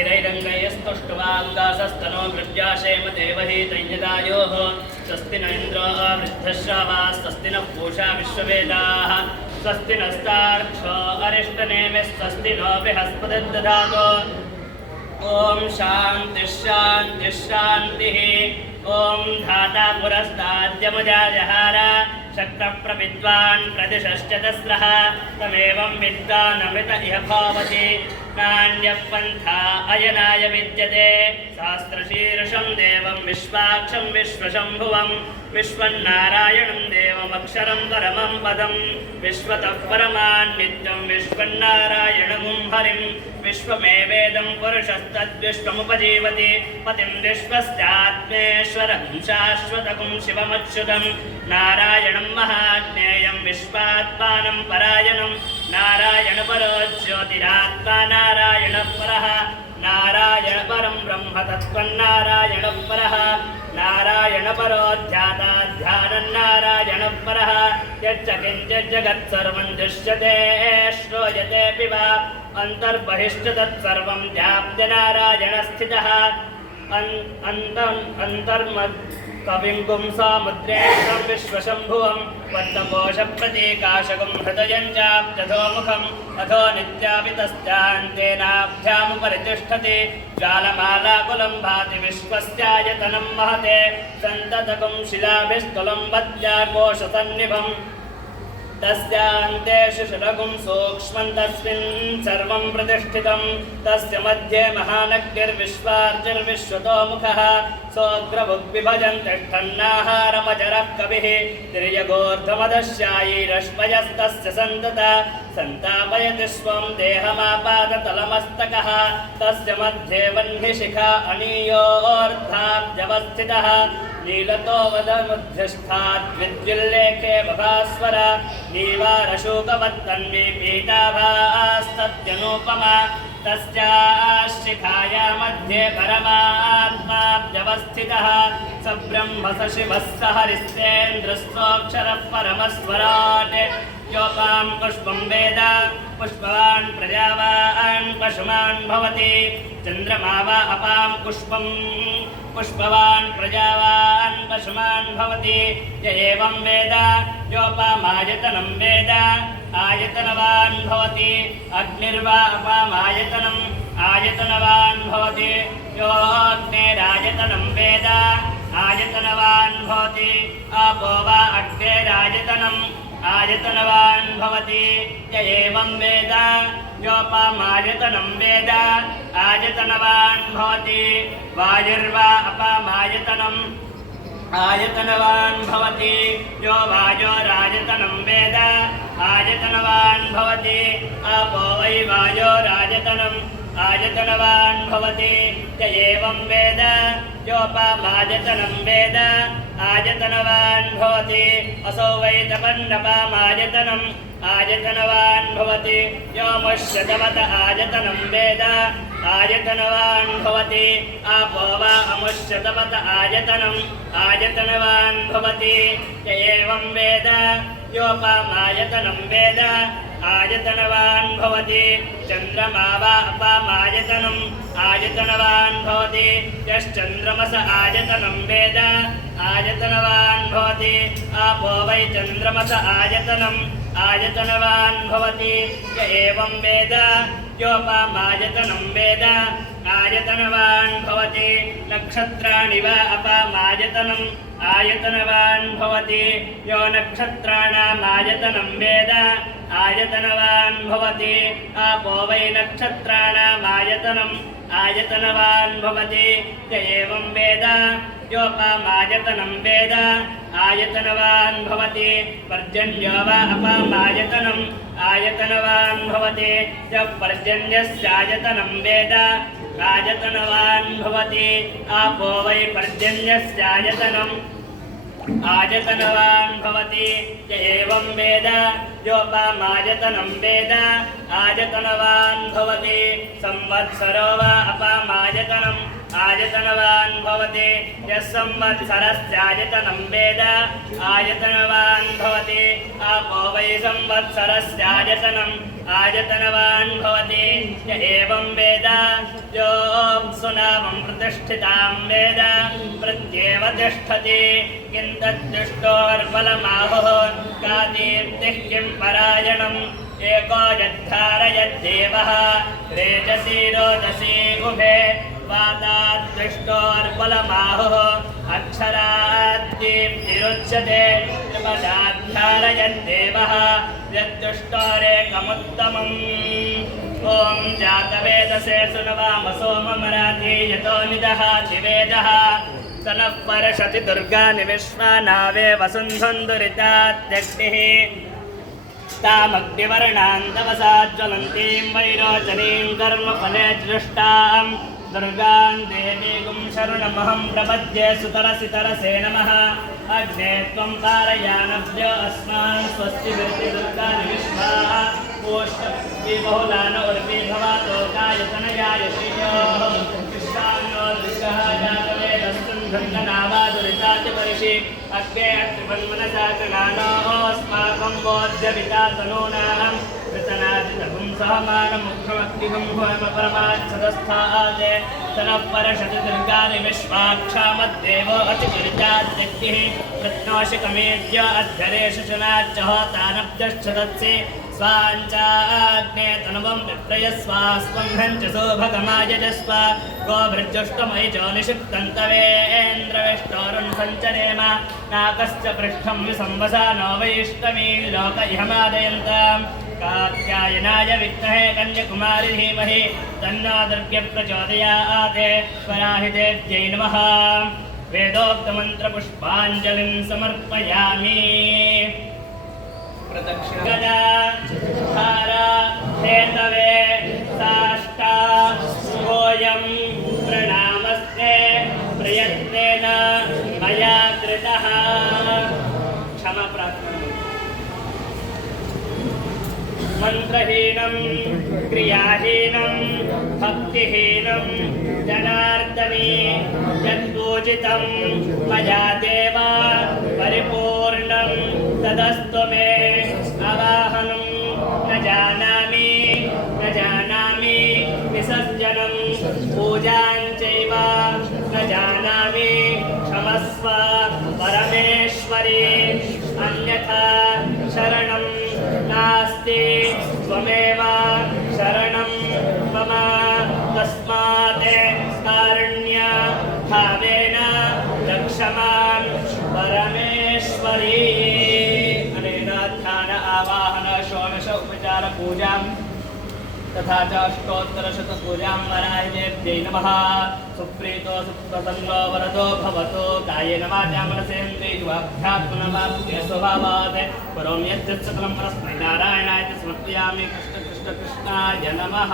स्थिरैरङ्गैस्तुष्टवाङ्गासस्तनो वृद्याशेम देवहि तैजदायोः स्वस्ति न इन्द्रो वृद्धश्रावास्तस्ति नः पूषा विश्ववेदाः स्वस्ति नस्तार्क्ष्यो अरिष्टनेमिः स्वस्ति नो बृहस्पतिर्दधातु ॐ शान्तिः शान्तिः शान्तिः ॐ धाता पुरस्ताद्यमुजाजहार शक्तप्रविद्वान् प्रदिशश्च तस्रः तमेवं विद्वानमृत इह भवति नान्यः पन्था अयनाय विद्यते सहस्रशीर्षं देवं विश्वाक्षं विश्वशम्भुवं विश्वन्नारायणं देवमक्षरं परमं पदं विश्वतः परमान्नित्यं विश्वन्नारायणमुं हरिं विश्वमेवेदं पुरुषस्तद्विश्वमुपजीवति पतिं विश्वस्यात्मेश्वरं शाश्वतकं शिवमच्युतं नारायणं महाज्ञेयं विश्वात्मानं परायणं नारायणपरो ज्योतिरात्मा नारायणपरः नारायणपरं ब्रह्म तत्त्वन्नारायणपरः नारायणपरो ध्याता ध्यानं नारायणपरः यच्च किञ्चित् जगत्सर्वं दृश्यते श्रूयतेऽपि वा अन्तर्बहिश्च तत्सर्वं व्याप्य नारायणस्थितः कविं पुंसामुद्रेष्टं विश्वशम्भुवं पद्मकोशप्रतीकाशकं हृदयं चाप्तधोमुखम् अधो नित्यापितस्यान्तेनाभ्यामुपरितिष्ठति ज्वालमालाकुलं भाति विश्वस्यायतनं महते सन्ततकं शिलाभिस्तुलं वद्याकोशसन्निभम् तस्यान्तेषु शुरगुं सूक्ष्मं तस्मिन् सर्वं प्रतिष्ठितं तस्य मध्ये महानग्निर्विश्वार्चिर्विश्वतोमुखः सोऽग्रभुग्विभजन् तिष्ठन्नाहारमजरः कविः तिर्यगोर्ध्वमदश्यायैरश्मयस्तस्य सन्तता सन्तापयति स्वं देहमापादतलमस्तकः तस्य मध्ये वह्निशिखा अनीयोऽर्धाब्जवस्थितः नीलतो वदमुद्धिष्ठाद्विद्युल्लेखे बभास्वर नीवारशोकवत्तन्वी पीठाभास्तत्यनूपमा तस्याशिखाया मध्ये परमात्माव्यवस्थितः स ब्रह्म स शिवः स हरिस्तेन्द्रस्त्वक्षरः परमस्वराट् योपां पुष्पं वेद पुष्पवान् प्रजावान् पशुमान् भवति चन्द्रमा वा अपां पुष्पं पुष्पवान् प्रजावान् पशुमान् भवति य एवं वेद योपामायतनं वेद आयतनवान् भवति अग्निर्वा अपामायतनम् आयतनवान् भवति योऽग्नेरायतनं वेद आयतनवान् भवति आपो वा अग्नेरायतनम् आयतनवान् भवति य एवं वेद योपामायतनं वेद आयतनवान् भवति वायुर्वा अपामायतनम् आयतनवान् भवति यो वायोरायतनं वेद आयतनवान् भवति आपो वै वायोरायतनम् आयतनवान् भवति य एवं वेद योपामायतनं वेद आयतनवान् भवति असौ वै तपन्नपामायतनम् आयतनवान् भवति यो मुष्यतवत आयतनं वेद आयतनवान् भवति आपो वा अमुष्यतवत आयतनम् आयतनवान् भवति य एवं वेद योपामायतनं वेद आयतनवान् भवति चन्द्रमा वा अपामायतनम् आयतनवान् भवति यश्चन्द्रमस आयतनं वेद आयतनवान् भवति आपो वै चन्द्रमस आयतनम् आयतनवान् भवति य एवं वेद योपामायतनं वेद आयतनवान् भवति नक्षत्राणि वा अपामायतनम् आयतनवान् भवति यो नक्षत्राणामायतनं वेद आयतनवान् भवति आपो वै नक्षत्राणामायतनम् आयतनवान् भवति य एवं वेद योपामायतनं वेद आयतनवान् भवति पर्जन्यो वा अपामायतनम् आयतनवान् भवति यः पर्जन्यस्यायतनं वेद आयतनवान् भवति आपो वै पर्जन्यस्यायतनम् आयतनवान् भवति य एवं वेद योपामायतनं वेद आयतनवान् भवति संवत्सरो वा अपामायतनम् आयतनवान् भवति यः संवत्सरस्यायतनं वेद आयतनवान् भवति आपो वै संवत्सरस्यायतनम् आयतनवान् भवति य एवं वेद यो सुनामं प्रतिष्ठितां वेद प्रत्येव तिष्ठति किं तद्दुष्टोर्बलमाहुः का दीप्तिः किं परायणम् एको यद्धारयद्देवः रेजसि रोदसी उभे वाताद्दुष्टोर्बलमाहुः अक्षराद्दीप्तिरुच्यते त्रिपदाद्धारयद्देवः यद्दुष्टोरेकमुत्तमम् ॐ जातवेदसे सुनवामसो ममराधि यतो निदहाति वेदः तनः परशति दुर्गानि विश्वानावे वसुन्धुन्दुरितात्यग्निः तामग्निवर्णान्तवसा ज्वलन्तीं वैरोचनीं कर्मफले दृष्टाम् दुर्गां देवीं शरणमहं प्रपद्ये सुतरसि तरसे नमः अग्ने त्वं कारयानभ्यो अस्मान् स्वस्ति वृत्ति दुर्गानि विश्वाः कोष्ठि बहुलान उर्वी भवातो कायतनयाय श्रियोः कृष्णान्नो दृशः जातवेदस्तुं धन्यनावादुरिताति परिषि अग्ने अत्रिपन्मनसा कृणानोऽस्माकं बोध्यविता तनूनां कृतनादितगुं सहमानमुख्यमक्तिगुं भोम परमाच्छदस्थादे तनः परशति दुर्गानि विश्वाक्षामद्देवो अतिगिरिजाद्यक्तिः प्रत्नोषिकमेद्य अध्यरेषु शुनाच्चः तानभ्यश्चदत्सि स्वाञ्चाग्ने तनुवं विप्रयस्वास्पन्धं च सौभगमायजस्व गोभृजुष्टमयि च निषिक्तन्तवेन्द्रविष्टोरुन् सञ्चरेम नाकश्च पृष्ठं विसंवसा नो वैष्णवी लोक इहमादयन्ताम् कात्यायनाय विद्महे कन्याकुमारी धीमहि तन्नो दुर्गे प्रचोदयात् वराहिदेव्यै नमः वेदोक्तमन्त्रपुष्पाञ्जलिं समर्पयामि प्रदक्षिणा धारा हेतवे साष्टा सोऽयं प्रणामस्ते प्रयत्नेन मया कृतः क्षमा प्रार्थना मंत्रहीनं क्रियाहीनं भक्तिहीनं जनार्दने यत्पूजितं मया देव परिपूर्णं तदस्तु मे अवाहनं न जानामि विसर्जनं पूजां चैव न जानामि क्षमस्व परमेश्वरी अन्यथा शरणं नास्ति त्वमेव शरणं मम तस्मात् कारुण्य भावेन रक्ष मां परमेश्वरी अनेनाध्यान आवाहन षोडश उपचार पूजां तथा च अष्टोत्तरशतपूजां वराहिदेव्यै नमः सुप्रीतो सुप्रसन्नो वरदो भवतो कायेन वाचा मनसेन्द्रियैर्वाभ्यात्मनवाप्त्या स्वभावात् करोमि यद्यत् सकलं परस्मै नारायणाय समर्पयामि कृष्ण कृष्ण कृष्णाय नमः।